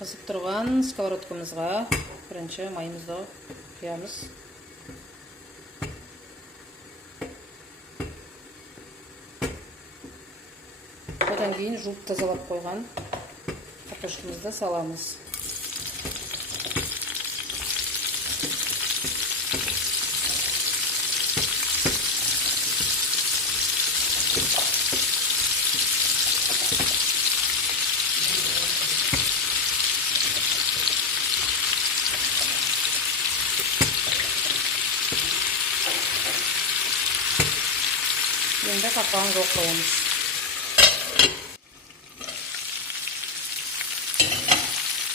Қызып тұрған сковородкамызға бірінші майымызды құямыз. Одан кейін жуып тазалап қойған картошкамызды саламыз. Енді қақпағын жауып қоямыз.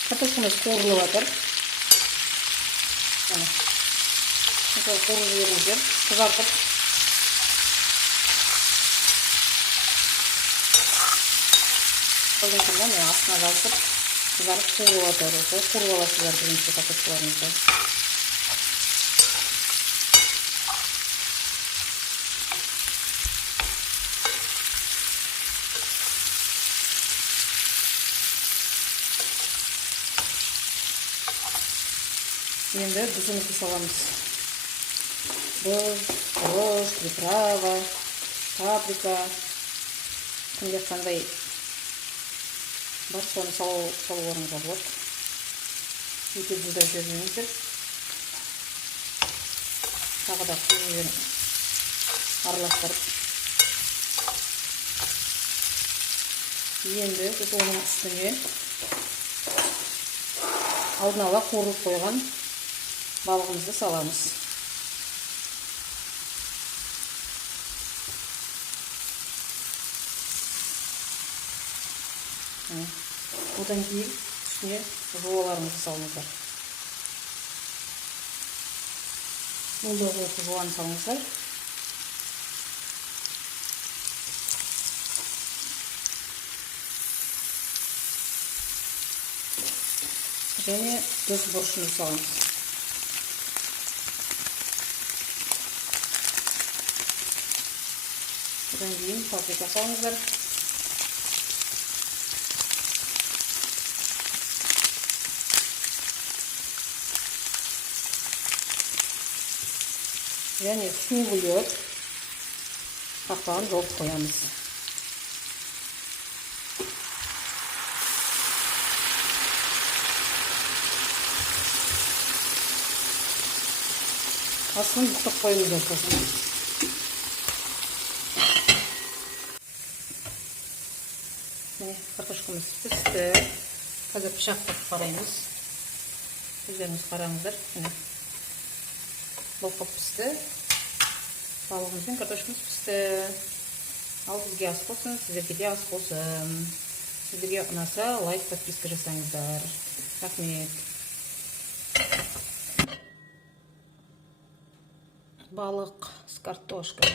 Картошкамыз қуырылып жатыр. Қуырып жіберіңіздер, қызартып. Одан кейін мен астына жазып, қызарып қуырып жатыр. Қуырып аласыздар бірінші картошкаларыңызды. Енді тұзымызды саламыз. Тұз, ұрыш, приправа, паприка. Кімде қандай бар, соны салуларыңызға болады. Өте тұздап жібермеңіздер. Тағы да қуырып араластырып. Енді біз оның үстіне алдын ала қуырып қойған балығымызды саламыз. Одан кейін үстіне жуаларымызды салыңыздар. Молдығы жуан салыңыздар. Және тұз бұрышын саламыз. Одан кейін паприка салыңыздар. Және су құйып, қақпағын жауып қоямыз. Астын бұқтық қойыңыздар сосын. Картошкамыз пісті. Қазір пышақты қараймыз. Өздеріңіз қараңыздар. Болып пісті. Балығымыз бен картошкамыз пісті. Ал бізге ас болсын, сіздерге де ас болсын. Сіздерге ұнаса, лайк, подписка жасаңыздар. Рахмет. Балық с картошкой.